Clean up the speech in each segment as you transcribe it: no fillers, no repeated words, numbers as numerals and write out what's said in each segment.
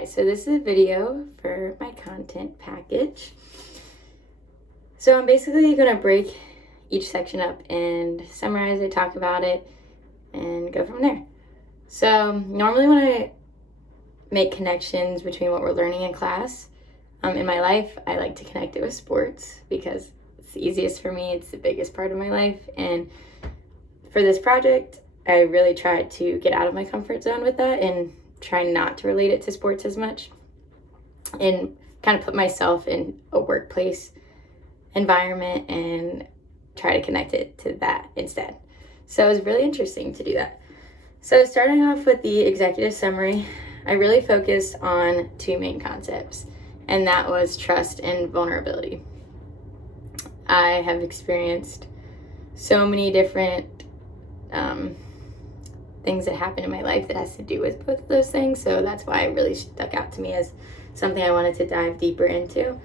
Alright, so this is a video for my content package. So I'm basically going to break each section up and summarize it, talk about it, and go from there. So normally when I make connections between what we're learning in class, in my life, I like to connect it with sports because it's the easiest for me. It's the biggest part of my life. And for this project, I really tried to get out of my comfort zone with that and try not to relate it to sports as much and kind of put myself in a workplace environment and try to connect it to that instead. So it was really interesting to do that. So starting off with the executive summary, I really focused on two main concepts, and that was trust and vulnerability. I have experienced so many different things that happen in my life that has to do with both of those things, so that's why it really stuck out to me as something I wanted to dive deeper into.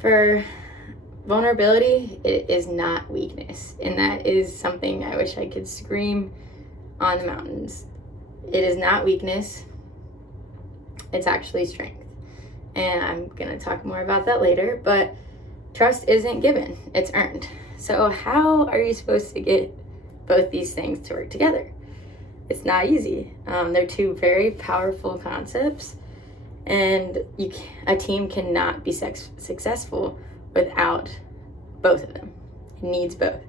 For vulnerability, it is not weakness, and that is something I wish I could scream on the mountains. It is not weakness, it's actually strength, and I'm gonna talk more about that later. But trust isn't given, it's earned. So how are you supposed to get both these things to work together? It's not easy. They're two very powerful concepts, and a team cannot be successful without both of them. It needs both.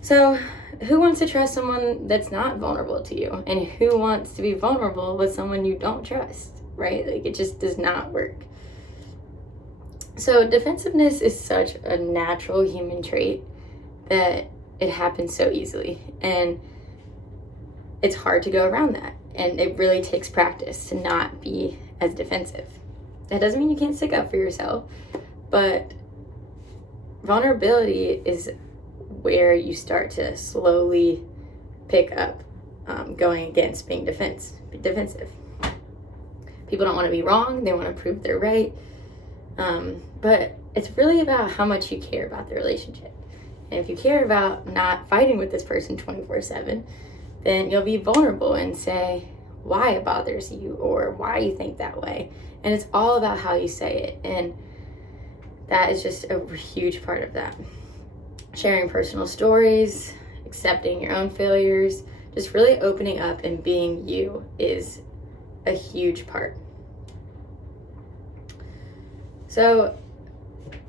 So who wants to trust someone that's not vulnerable to you? And who wants to be vulnerable with someone you don't trust, right? Like, it just does not work. So defensiveness is such a natural human trait that it happens so easily, and it's hard to go around that, and it really takes practice to not be as defensive. That doesn't mean you can't stick up for yourself, but vulnerability is where you start to slowly pick up going against being defensive. People don't want to be wrong, they want to prove they're right, but it's really about how much you care about the relationship. And if you care about not fighting with this person 24/7, then you'll be vulnerable and say why it bothers you or why you think that way. And it's all about how you say it. And that is just a huge part of that. Sharing personal stories, accepting your own failures, just really opening up and being you is a huge part. So,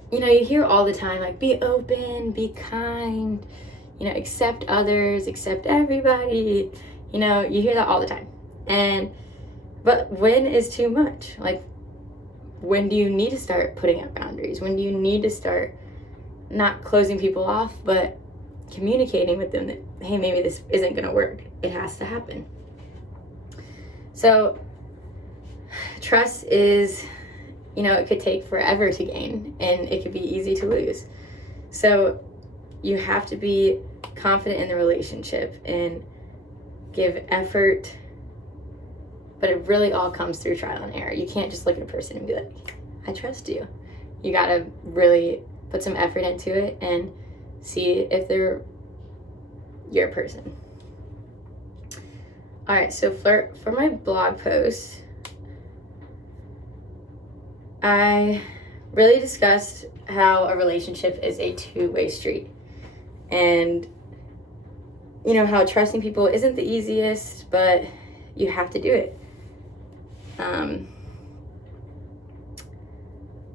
you hear all the time, like, be open, be kind, accept others, accept everybody. You hear that all the time. But when is too much? Like, when do you need to start putting up boundaries? When do you need to start not closing people off, but communicating with them that, hey, maybe this isn't going to work. It has to happen. So trust is, it could take forever to gain, and it could be easy to lose. So you have to be confident in the relationship and give effort, but it really all comes through trial and error. You can't just look at a person and be like, I trust you. You got to really put some effort into it and see if they're your person. All right, so for my blog post, I really discussed how a relationship is a two-way street, and how trusting people isn't the easiest, but you have to do it.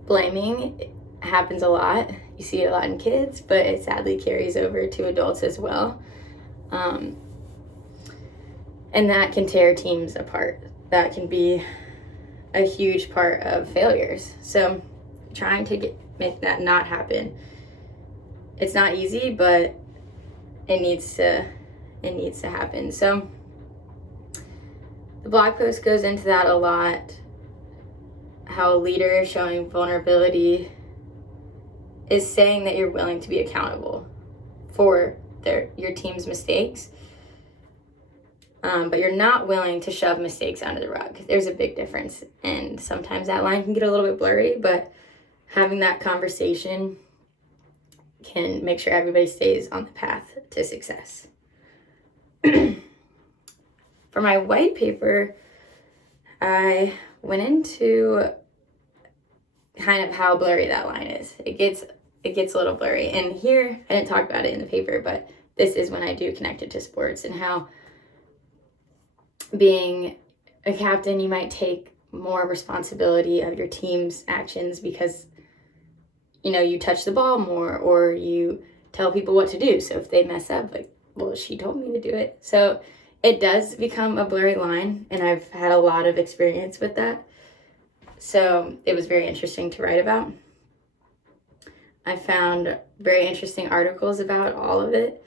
Blaming happens a lot. You see it a lot in kids, but it sadly carries over to adults as well. And that can tear teams apart. That can be a huge part of failures. So trying to make that not happen, it's not easy, but it needs to happen. So the blog post goes into that a lot, how a leader showing vulnerability is saying that you're willing to be accountable for your team's mistakes, but you're not willing to shove mistakes under the rug. There's a big difference, and sometimes that line can get a little bit blurry, but having that conversation can make sure everybody stays on the path to success. For my white paper, I went into kind of how blurry that line is. It gets a little blurry. And here, I didn't talk about it in the paper, but this is when I do connect it to sports and how being a captain, you might take more responsibility of your team's actions because, you touch the ball more or you tell people what to do. So if they mess up, like, well, she told me to do it. So it does become a blurry line, and I've had a lot of experience with that. So it was very interesting to write about. I found very interesting articles about all of it.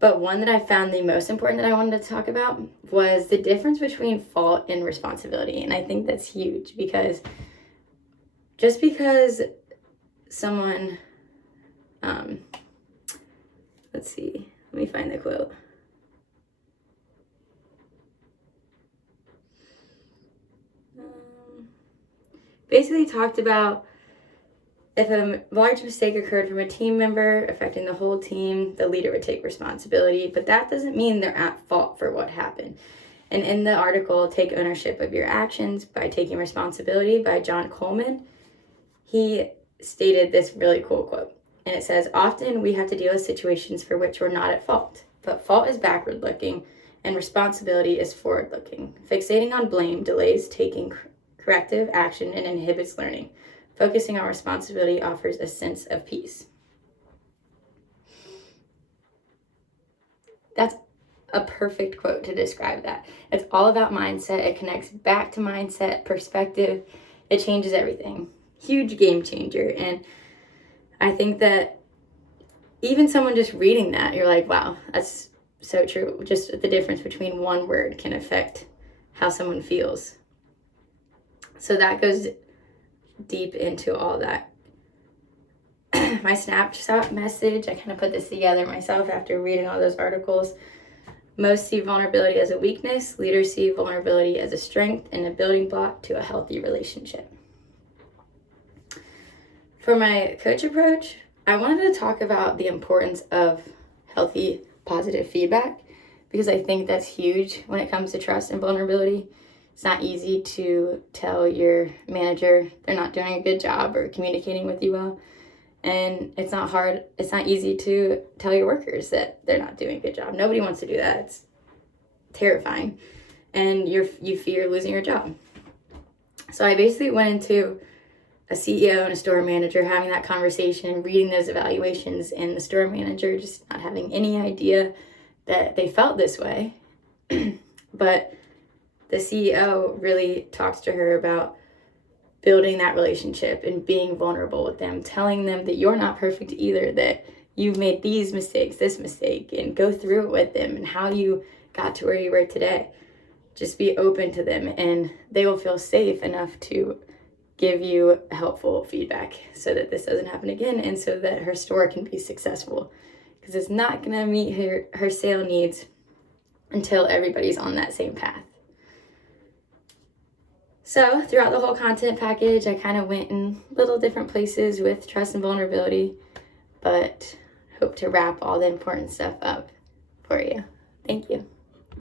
But one that I found the most important that I wanted to talk about was the difference between fault and responsibility. And I think that's huge because just because someone, let's see, let me find the quote. Basically talked about if a large mistake occurred from a team member affecting the whole team, the leader would take responsibility, but that doesn't mean they're at fault for what happened. And in the article, Take Ownership of Your Actions by Taking Responsibility by John Coleman, he stated this really cool quote. And it says, often we have to deal with situations for which we're not at fault, but fault is backward looking and responsibility is forward looking. Fixating on blame delays taking corrective action and inhibits learning. Focusing on responsibility offers a sense of peace. That's a perfect quote to describe that. It's all about mindset. It connects back to mindset, perspective. It changes everything. Huge game changer. And I think that even someone just reading that, you're like, wow, that's so true. Just the difference between one word can affect how someone feels. So that goes deep into all that. My snapshot message, I kind of put this together myself after reading all those articles. Most see vulnerability as a weakness. Leaders see vulnerability as a strength and a building block to a healthy relationship. For my coach approach, I wanted to talk about the importance of healthy, positive feedback because I think that's huge when it comes to trust and vulnerability. It's not easy to tell your manager they're not doing a good job or communicating with you well. And it's not easy to tell your workers that they're not doing a good job. Nobody wants to do that. It's terrifying. And you fear losing your job. So I basically went into a CEO and a store manager having that conversation, reading those evaluations, and the store manager just not having any idea that they felt this way. But the CEO really talks to her about building that relationship and being vulnerable with them, telling them that you're not perfect either, that you've made these mistakes, this mistake, and go through it with them and how you got to where you were today. Just be open to them and they will feel safe enough to give you helpful feedback so that this doesn't happen again and so that her store can be successful. Because it's not going to meet her sale needs until everybody's on that same path. So throughout the whole content package, I kind of went in little different places with trust and vulnerability, but hope to wrap all the important stuff up for you. Thank you.